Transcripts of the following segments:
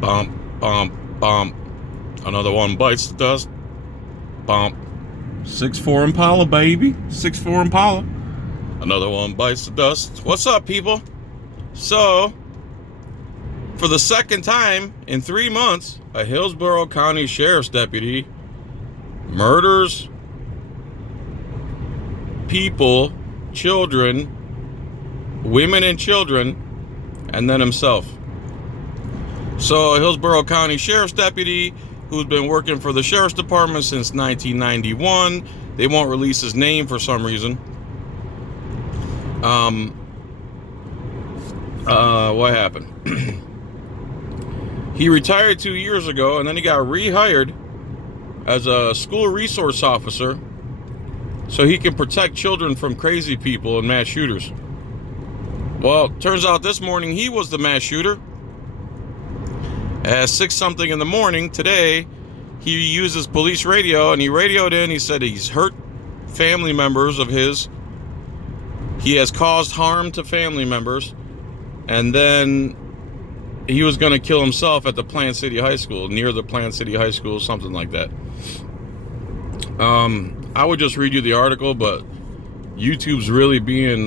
Bump, bump, bump. Another one bites the dust. Bump. 6'4" Impala, baby. 6'4" Impala. Another one bites the dust. What's up, people? So, for the second time in 3 months, a Hillsborough County Sheriff's deputy murders people, children, women and children, and then himself. So, a Hillsborough County Sheriff's deputy who's been working for the Sheriff's Department since 1991. They won't release his name for some reason. What happened? He retired 2 years ago, and then he got rehired as a school resource officer so he can protect children from crazy people and mass shooters. Well, turns out this morning he was the mass shooter. At 6-something in the morning today, he uses police radio, and he radioed in. He said he's hurt family members of his. He has caused harm to family members, and then he was going to kill himself at the Plant City High School, near the Plant City High School, something like that. I would just read you the article, but YouTube's really being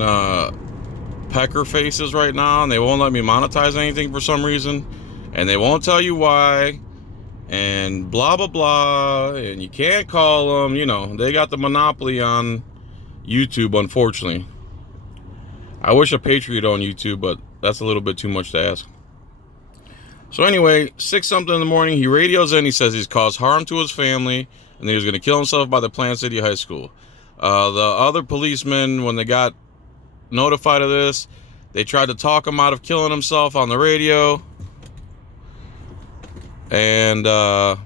pecker faces right now, and they won't let me monetize anything for some reason, and they won't tell you why, and blah, blah, blah, and you can't call them. You know, they got the monopoly on YouTube, unfortunately. I wish a Patriot on YouTube, but that's a little bit too much to ask. So anyway, 6-something in the morning, he radios in. He says he's caused harm to his family, and that he was going to kill himself by the Plant City High School. The other policemen, when they got notified of this, they tried to talk him out of killing himself on the radio. And they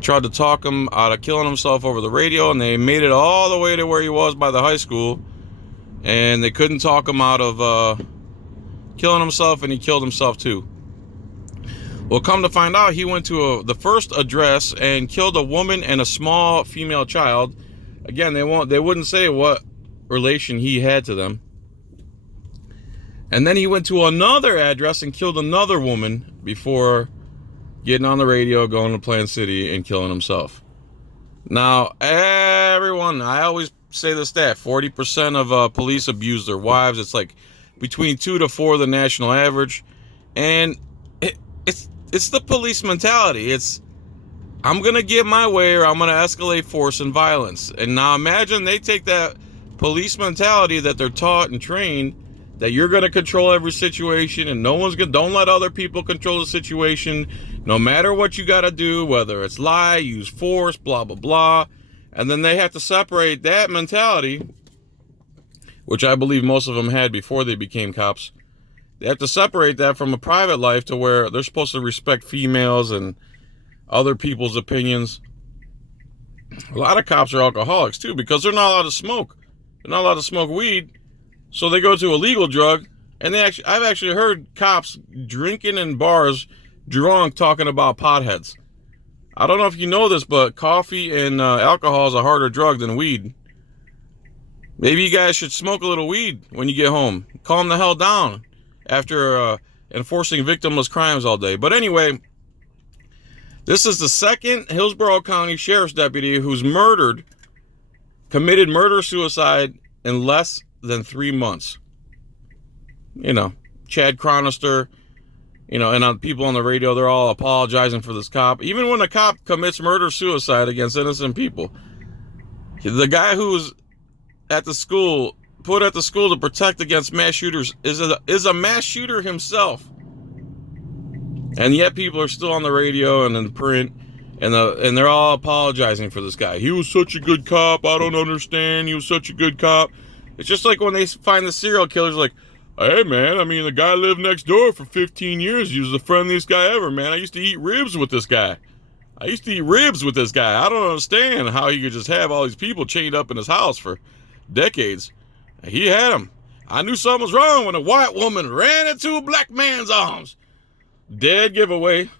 tried to talk him out of killing himself over the radio, and they made it all the way to where he was by the high school. And they couldn't talk him out of killing himself, and he killed himself too. Well, come to find out, he went to the first address and killed a woman and a small female child. Again, they wouldn't say what relation he had to them. And then he went to another address and killed another woman before getting on the radio, going to Plant City, and killing himself. Now, everyone, I always say the stat, 40% of police abuse their wives. It's like between 2 to 4 the national average. And it's the police mentality. It's, I'm going to get my way, or I'm going to escalate force and violence. And now imagine they take that police mentality that they're taught and trained, that you're going to control every situation, and don't let other people control the situation, no matter what you got to do, whether it's lie, use force, blah, blah, blah. And then they have to separate that mentality, which I believe most of them had before they became cops. They have to separate that from a private life to where they're supposed to respect females and other people's opinions. A lot of cops are alcoholics too, because they're not allowed to smoke. They're not allowed to smoke weed. So they go to a legal drug, and I've actually heard cops drinking in bars, drunk, talking about potheads. I don't know if you know this, but coffee and alcohol is a harder drug than weed. Maybe you guys should smoke a little weed when you get home. Calm the hell down after enforcing victimless crimes all day. But anyway, this is the second Hillsborough County Sheriff's deputy who's committed murder-suicide in less than 3 months. You know, Chad Chronister, you know, and people on the radio, they're all apologizing for this cop. Even when a cop commits murder-suicide against innocent people, the guy who's at the school, put at the school to protect against mass shooters, is a mass shooter himself. And yet people are still on the radio and in the print, and they're all apologizing for this guy. He was such a good cop. I don't understand. He was such a good cop. It's just like when they find the serial killers, like, hey, man, I mean, the guy lived next door for 15 years. He was the friendliest guy ever, man. I used to eat ribs with this guy. I don't understand how he could just have all these people chained up in his house for decades. He had them. I knew something was wrong when a white woman ran into a black man's arms. Dead giveaway.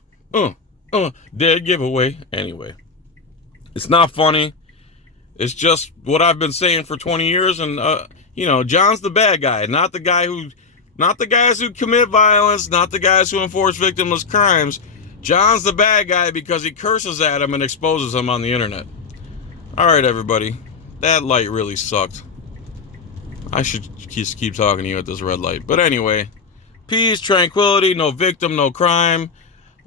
Dead giveaway. Anyway, it's not funny. It's just what I've been saying for 20 years. And, you know, John's the bad guy, not the guy who Not the guys who commit violence, not the guys who enforce victimless crimes. John's the bad guy because he curses at him and exposes him on the internet. All right, everybody. That light really sucked. I should just keep talking to you at this red light. But anyway, peace, tranquility, no victim, no crime.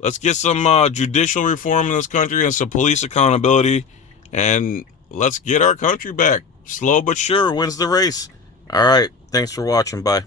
Let's get some judicial reform in this country and some police accountability. And let's get our country back. Slow but sure wins the race. All right. Thanks for watching. Bye.